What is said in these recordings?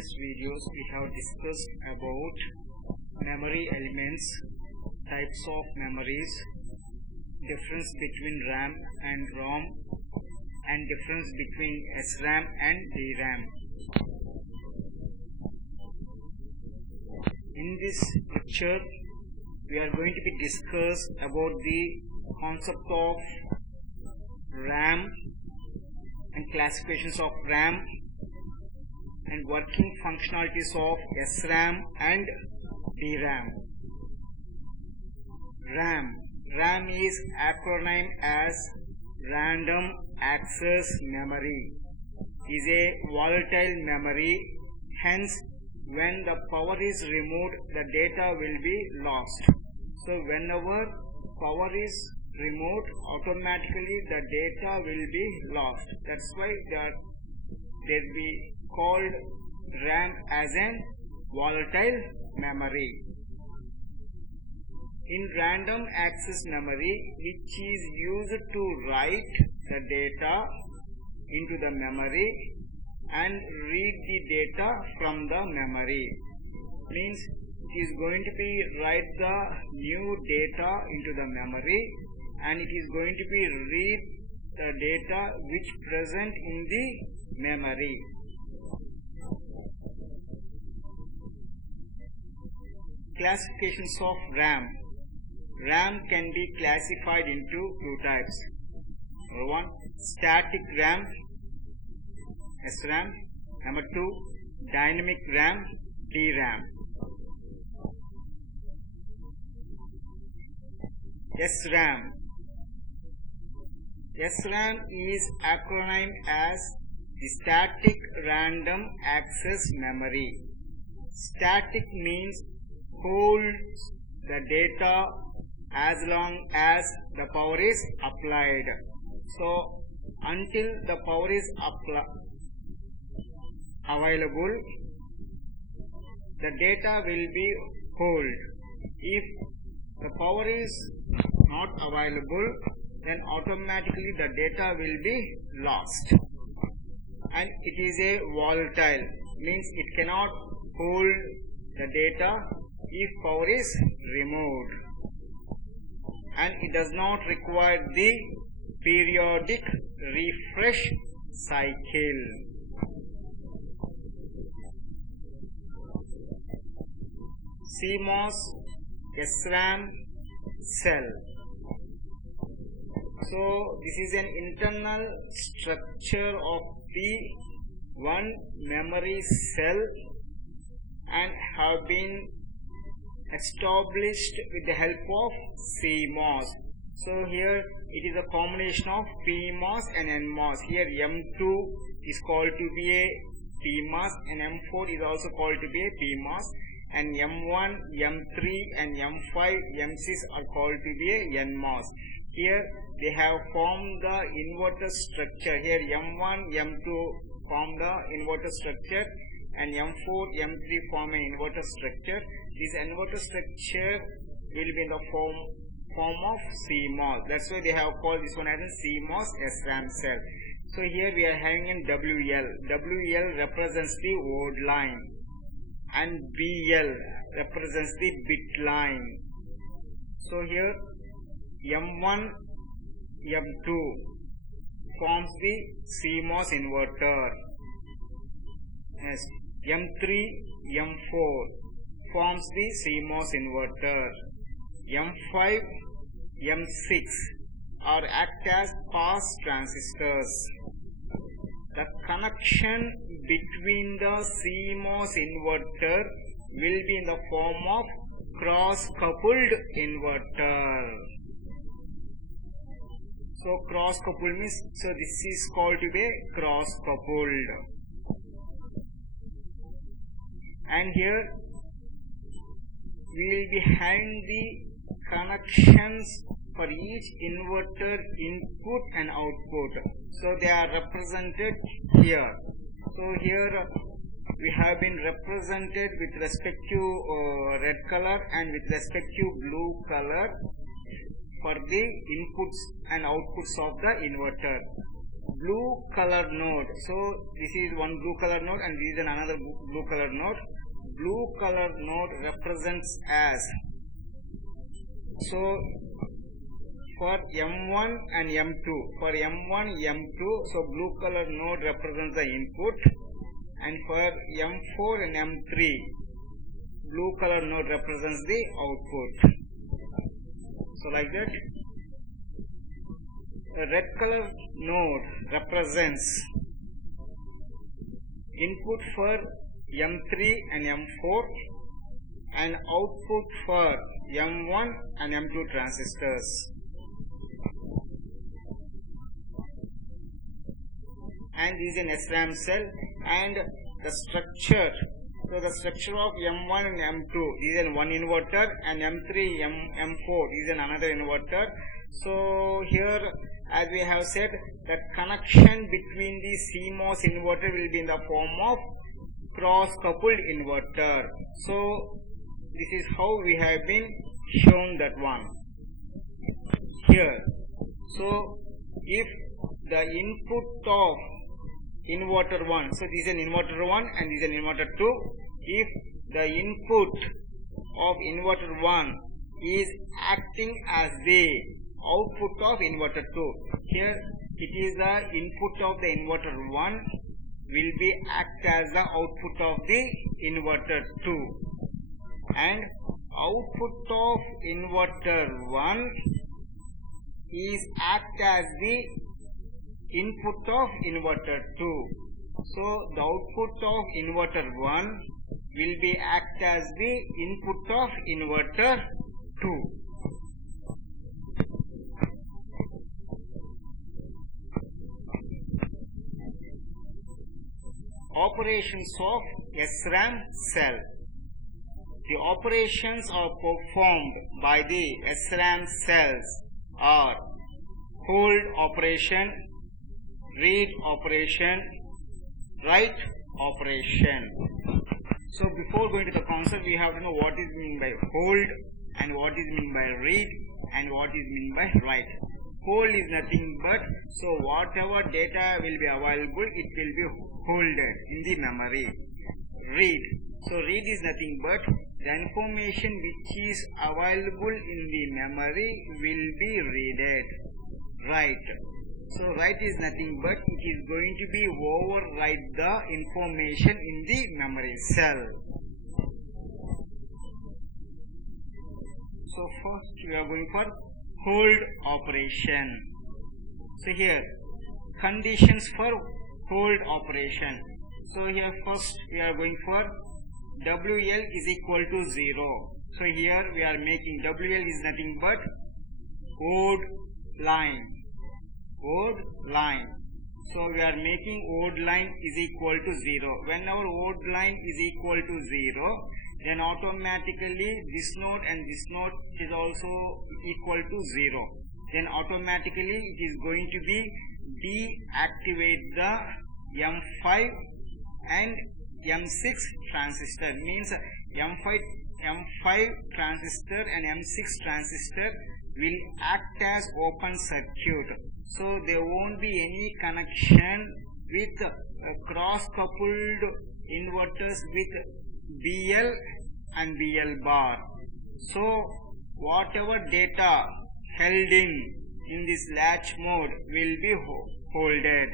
previous videos we have discussed about memory elements, types of memories, difference between RAM and ROM, and difference between SRAM and DRAM. In this lecture we are going to be discuss about the concept of RAM and classifications of RAM and working functionalities of SRAM and DRAM. RAM is acronym as Random Access Memory, is a volatile memory, hence when the power is removed the data will be lost. So whenever power is removed, automatically the data will be lost. That's why they will be called RAM as a volatile memory. In random access memory, which is used to write the data into the memory and read the data from the memory, means it is going to be write the new data into the memory and it is going to be read the data which present in the memory. Classifications of RAM. RAM can be classified into two types. Number one, static RAM, SRAM. Number two, dynamic RAM, DRAM. SRAM. SRAM is acronym as the Static Random Access Memory. Static means holds the data as long as the power is applied. So until the power is available, the data will be hold. If the power is not available, then automatically the data will be lost. And it is a volatile, means it cannot hold the data if power is removed, and it does not require the periodic refresh cycle. CMOS SRAM cell. So this is an internal structure of the one memory cell and have been established with the help of CMOS. So here it is a combination of PMOS and NMOS. Here M2 is called to be a PMOS and M4 is also called to be a PMOS, and M1, M3 and M5, M6 are called to be a NMOS. Here they have formed the inverter structure. Here M1, M2 form the inverter structure and M4, M3 form an inverter structure. This inverter structure will be in the form of CMOS. That's why they have called this one as a CMOS SRAM cell. So here we are having a WL. WL represents the word line and BL represents the bit line. So here M1, M2 forms the CMOS inverter. Yes. M3, M4 forms the CMOS inverter. M5, M6 are act as pass transistors. The connection between the CMOS inverter will be in the form of cross-coupled inverter. So cross-coupled means, so this is called to be cross-coupled. And here we will be having the connections for each inverter input and output. So they are represented here. So here we have been represented with respect to red color and with respect to blue color for the inputs and outputs of the inverter. blue color node. So this is one blue color node and this is another blue color node. Blue color node represents as, so for M1 and M2, for M1, M2, so blue color node represents the input, and for M4 and M3, blue color node represents the output. So like that. The red color node represents input for M3 and M4 and output for M1 and M2 transistors. And this is an SRAM cell, and the structure, so the structure of M1 and M2 is an one inverter, and M3, M4 is another inverter. So here, as we have said, the connection between the CMOS inverter will be in the form of cross-coupled inverter. So this is how we have been shown that one here. So if the input of inverter 1, so this is an inverter 1 and this is an inverter 2, if the input of inverter 1 is acting as the output of inverter 2, here it is the input of the inverter 1 will be act as the output of the inverter 2, and output of inverter 1 is act as the input of inverter 2. So the output of inverter 1 will be act as the input of inverter 2. Operations of SRAM cell. The operations are performed by the SRAM cells are hold operation, read operation, write operation. So before going to the concept, we have to know what is meant by hold and what is meant by read and what is meant by write. Hold is nothing but, so whatever data will be available, it will be holded in the memory. Read, so read is nothing but the information which is available in the memory will be readed. Write, so write is nothing but it is going to be overwrite the information in the memory cell. So first we are going for hold operation. So here conditions for hold operation. So here first we are going for WL is equal to 0. So here we are making WL is nothing but odd line. Odd line. So we are making odd line is equal to 0. When our odd line is equal to 0, then automatically this node and this node is also equal to 0. Then automatically it is going to be deactivate the M5 and M6 transistor. Means M5 transistor and M6 transistor will act as open circuit. So there won't be any connection with cross-coupled inverters with BL and BL bar. So whatever data held in this latch mode will be holded.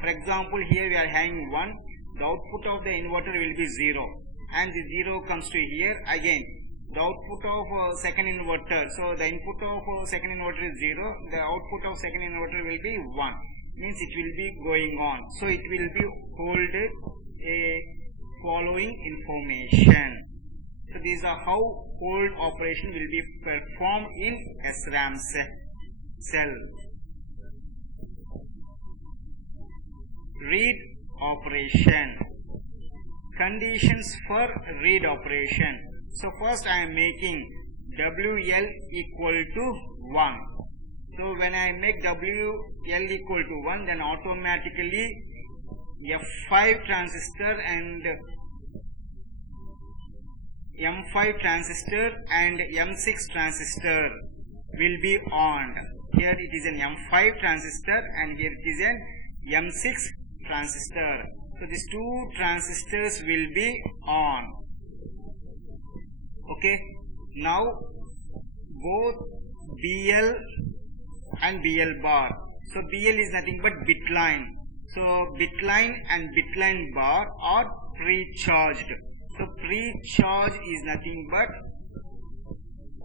For example, here we are having 1, the output of the inverter will be 0, and the 0 comes to here again. The output of second inverter, so the input of second inverter is 0, the output of second inverter will be 1, means it will be going on. So it will be holded a following information. So these are how hold operation will be performed in SRAM cell. Read operation. Conditions for read operation. So first I am making WL equal to 1. So when I make WL equal to 1, then automatically F5 transistor and M5 transistor and M6 transistor will be on. Here it is an M5 transistor and here it is an M6 transistor. So these two transistors will be on. Okay, now both BL and BL bar. So BL is nothing but bit line. So bit line and bit line bar are pre-charged. So pre-charge is nothing but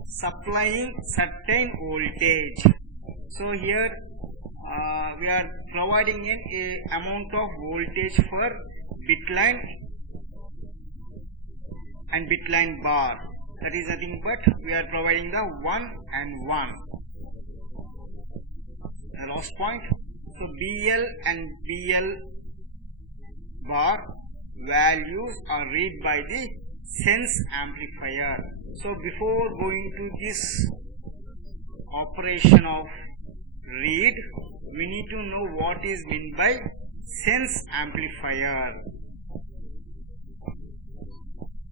supplying certain voltage. So here we are providing an amount of voltage for bit line and bit line bar. That is nothing but we are providing the 1 and 1. The last point. So BL and BL bar values are read by the sense amplifier. So before going to this operation of read, we need to know what is meant by sense amplifier.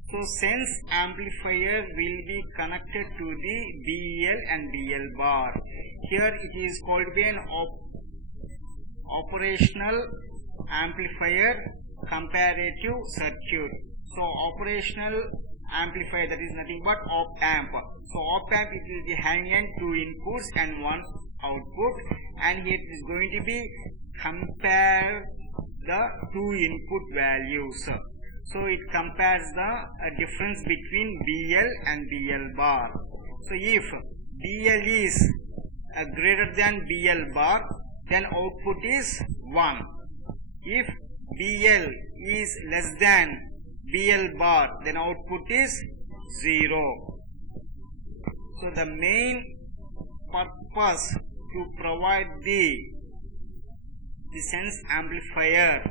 So sense amplifier will be connected to the BL and BL bar. Here it is called an operational amplifier comparative circuit. So operational amplifier, that is nothing but op amp. So op amp, it will be having two inputs and one output, and here it is going to be compare the two input values. So it compares the difference between BL and BL bar. So if BL is greater than BL bar, then output is 1. If BL is less than BL bar, then output is 0. So the main purpose to provide the sense amplifier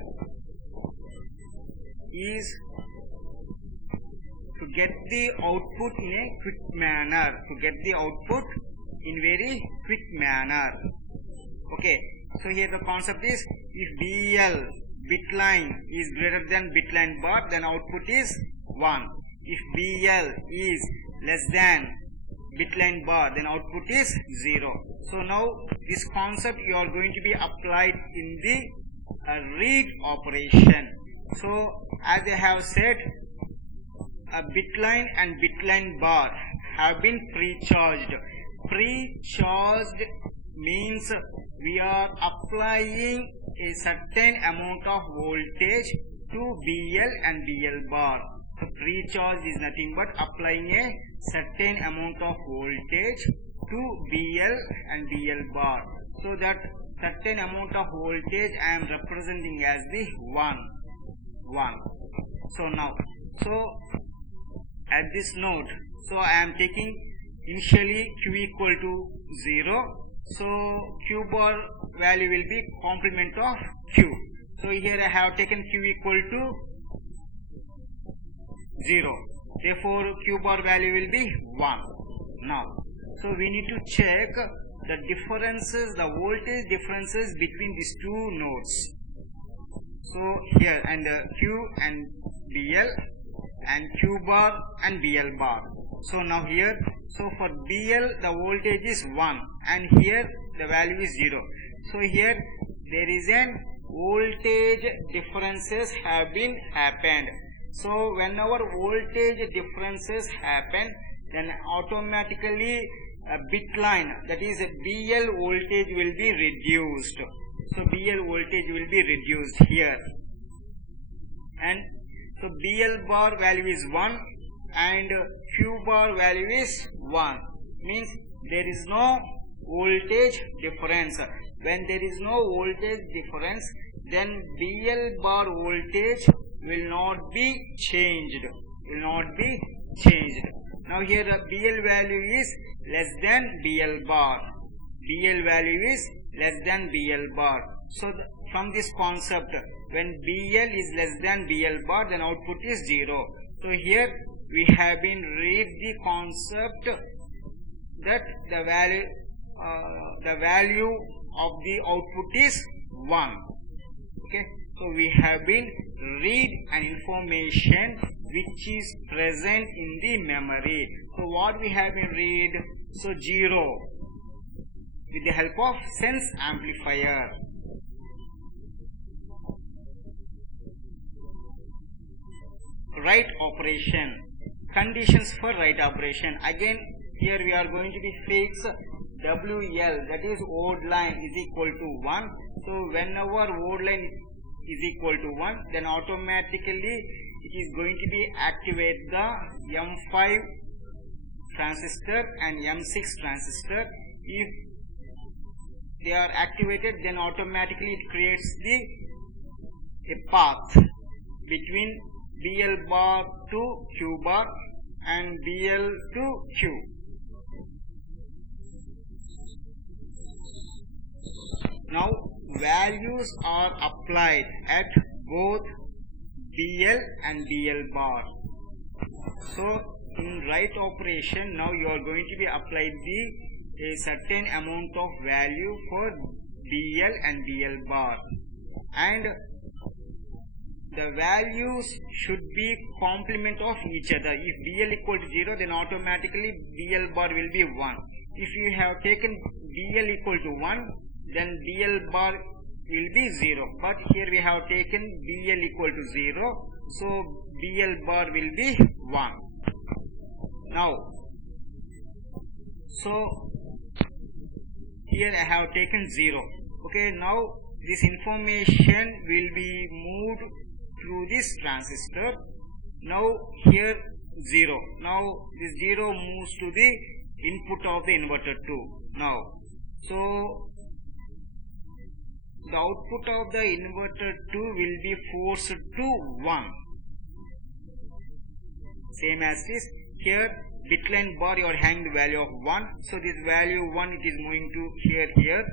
is to get the output in a quick manner, Okay, so here the concept is, if BL bit line is greater than bit line bar, then output is 1. If BL is less than bit line bar, then output is 0. So now this concept you are going to be applied in the read operation. So as I have said, a bit line and bit line bar have been pre-charged. Pre-charged means we are applying a certain amount of voltage to BL and BL bar. So pre-charge is nothing but applying a certain amount of voltage to BL and BL bar. So that certain amount of voltage I am representing as the 1. So now, at this node, so I am taking initially Q equal to 0. So Q bar value will be complement of Q. So here I have taken Q equal to 0. Therefore Q bar value will be 1. Now, so we need to check the differences, the voltage differences between these two nodes. So here, and Q and BL and Q bar and BL bar. So now here, so for BL the voltage is 1 and here the value is 0. So here there is an voltage differences have been happened. So whenever voltage differences happen, then automatically a bit line, that is a BL voltage will be reduced. So BL voltage will be reduced here, and so BL bar value is 1 and Q bar value is 1, means there is no voltage difference. When there is no voltage difference, then BL bar voltage will not be changed. Now here the BL value is less than BL bar. BL value is less than BL bar. So from this concept, when BL is less than BL bar, then output is 0. So here we have been read the concept that the value of the output is 1. Okay, so we have been read an information which is present in the memory. So what we have been read? So 0 with the help of sense amplifier. write operation. Conditions for write operation. Again, here we are going to be fix WL, that is old line, is equal to 1. So whenever old line is equal to 1, then automatically it is going to be activate the M5 transistor and M6 transistor. If they are activated, then automatically it creates a path between BL bar to Q bar and BL to Q. Now values are applied at both BL and BL bar. So in write operation, now you are going to be applied a certain amount of value for BL and BL bar, and the values should be complement of each other. If BL equal to 0, then automatically BL bar will be 1. If you have taken BL equal to 1, then BL bar will be 0. But here we have taken BL equal to 0, so BL bar will be 1. Now, so here I have taken 0. Okay, now this information will be moved through this transistor. Now here 0. Now this 0 moves to the input of the inverter 2. Now, so the output of the inverter 2 will be forced to 1. Same as this. Here bitline bar you are having the value of 1. So this value 1 it is moving to here.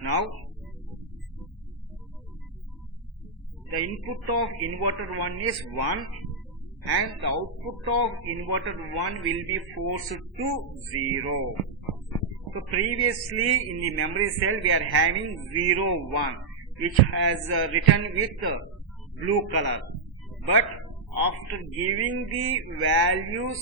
Now the input of inverter 1 is 1 and the output of inverter 1 will be forced to 0. So previously in the memory cell we are having 0, 1 which has written with blue color, but after giving the values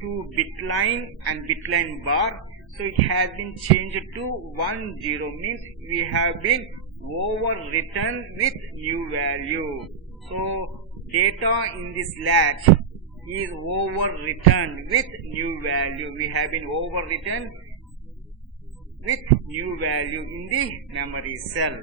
to bitline and bitline bar, so it has been changed to 1, 0, means we have been overwritten with new value. So data in this latch is overwritten with new value. We have been overwritten with new value in the memory cell.